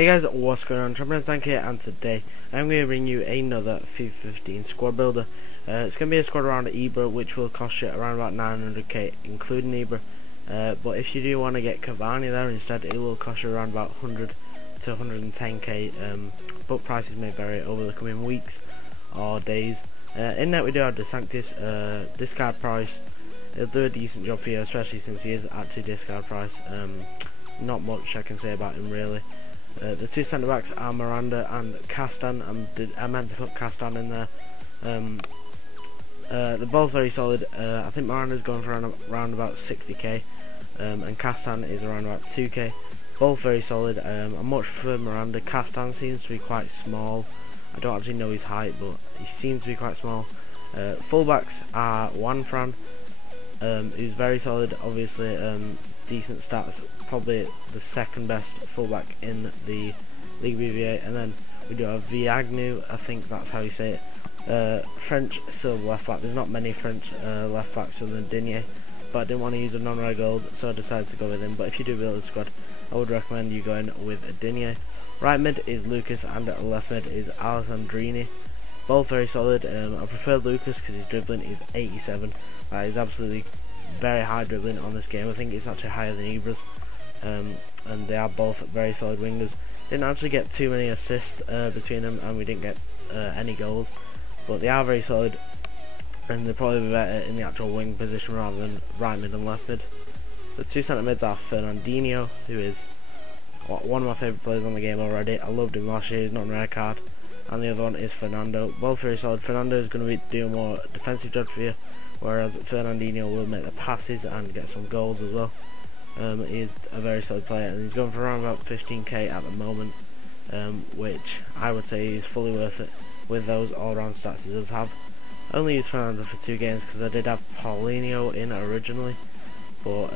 Hey guys, what's going on? Rudimental here, and today I'm going to bring you another FIFA 15 squad builder. It's going to be a squad around Ibra, which will cost you around about 900k, including Ibra. But if you do want to get Cavani there instead, it will cost you around about 100 to 110k. But prices may vary over the coming weeks or days. In that we do have De Sanctis, discard price. He'll do a decent job for you, especially since he is at 2 discard price. Not much I can say about him really. The two centre backs are Miranda and Castan. I meant to put Castan in there. They're both very solid. I think Miranda's going for around about 60k, and Castan is around about 2k. Both very solid. I much prefer Miranda. Castan seems to be quite small. I don't actually know his height, but he seems to be quite small. Fullbacks are Fran, who's very solid. Obviously, decent stats. Probably the second best fullback in the League BBA, and then we do have Viagnu, I think that's how you say it. French silver left back. There's not many French left backs other than Digne, but I didn't want to use a non-rare gold, so I decided to go with him. But if you do build a squad, I would recommend you going with Digne. Right mid is Lucas, and left mid is Alessandrini. Both very solid. I prefer Lucas because his dribbling is 87. He's absolutely very high dribbling on this game. I think it's actually higher than Ibra's. And they are both very solid wingers. Didn't actually get too many assists between them, and we didn't get any goals, but they are very solid, and they're probably better in the actual wing position rather than right mid and left mid. The two centre mids are Fernandinho, who is one of my favourite players on the game already. I loved him last year, he's not on rare card. And the other one is Fernando. Both very solid. Fernando is going to be doing more defensive job for you, whereas Fernandinho will make the passes and get some goals as well. He's a very solid player, and he's going for around about 15k at the moment, which I would say is fully worth it with those all-round stats he does have. I only used Fernando for 2 games because I did have Paulinho in originally, but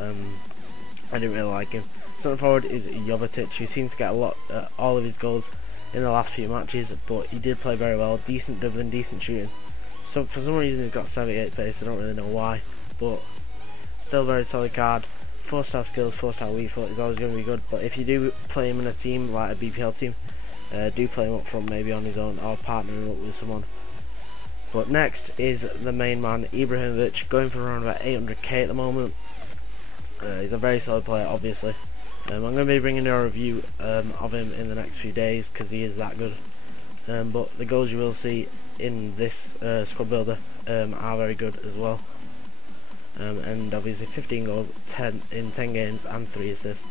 I didn't really like him. Centre forward is Jovetic, who seems to get a lot, all of his goals in the last few matches, but he did play very well. Decent dribbling, decent shooting. So for some reason he's got 78 pace. I don't really know why, but still very solid card. 4-star skills, 4-star weak foot is always going to be good, but if you do play him in a team like a BPL team, do play him up front, maybe on his own, or partnering up with someone. But next is the main man, Ibrahimovic, going for around about 800k at the moment. He's a very solid player, obviously. I'm going to be bringing you a review of him in the next few days because he is that good. But the goals you will see in this squad builder are very good as well. And obviously 15 goals in 10 games and 3 assists.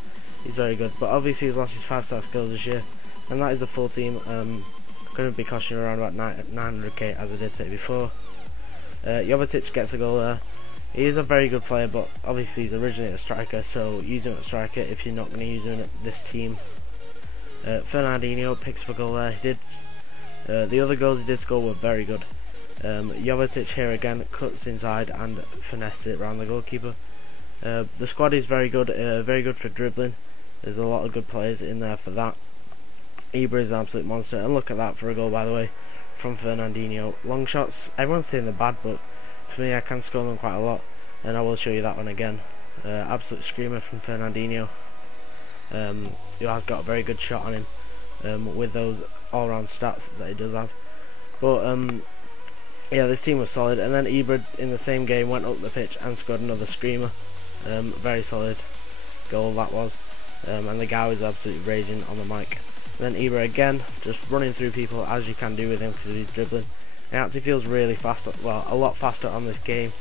He's very good, but obviously he's lost his 5-star skills this year, and that is a full team. Going to be costing around about 900k, as I did say before. Jovetic gets a goal there. He is a very good player, but obviously he's originally a striker, so use him at striker if you're not going to use him at this team. Fernandinho picks up a goal there. He did the other goals he did score were very good. Jovetic here again cuts inside and finesses it around the goalkeeper. The squad is very good for dribbling. There's a lot of good players in there for that. Ibra is an absolute monster, and look at that for a goal, by the way, from Fernandinho. Long shots, everyone's saying they're bad, but for me I can score them quite a lot, and I will show you that one again. Absolute screamer from Fernandinho, who has got a very good shot on him with those all-round stats that he does have. But yeah, this team was solid, and then Ibra in the same game went up the pitch and scored another screamer. Very solid goal that was, and the guy was absolutely raging on the mic. And then Ibra again, just running through people as you can do with him because of his dribbling. He actually feels really fast, well, a lot faster on this game,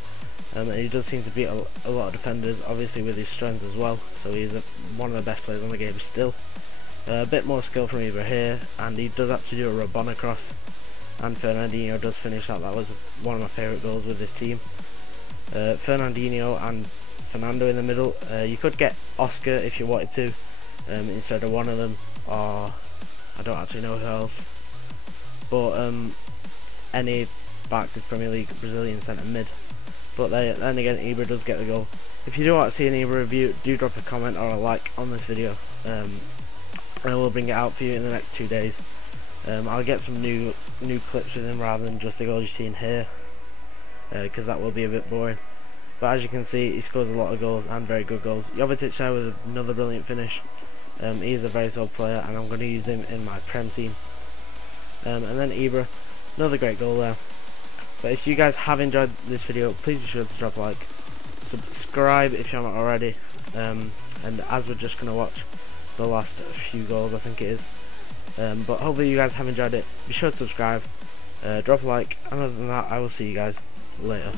and he does seem to beat a lot of defenders, obviously with his strength as well, so he's one of the best players on the game still. A bit more skill from Ibra here, and he does actually do a Rabona cross. And Fernandinho does finish that. That was one of my favourite goals with this team. Fernandinho and Fernando in the middle. You could get Oscar if you wanted to, instead of one of them, or I don't actually know who else. But any back to Premier League Brazilian centre mid. But then again, Ibra does get the goal. If you do want to see an Ibra review, do drop a comment or a like on this video, and I will bring it out for you in the next 2 days. I'll get some new clips with him rather than just the goals you've seen here, because that will be a bit boring. But as you can see, he scores a lot of goals and very good goals. Jovetic there with another brilliant finish. He is a very solid player, and I'm going to use him in my Prem team. And then Ibra, another great goal there. But if you guys have enjoyed this video, please be sure to drop a like, subscribe if you haven't already, and as we're just going to watch the last few goals, I think it is. But hopefully you guys have enjoyed it. Be sure to subscribe, drop a like, and other than that, I will see you guys later.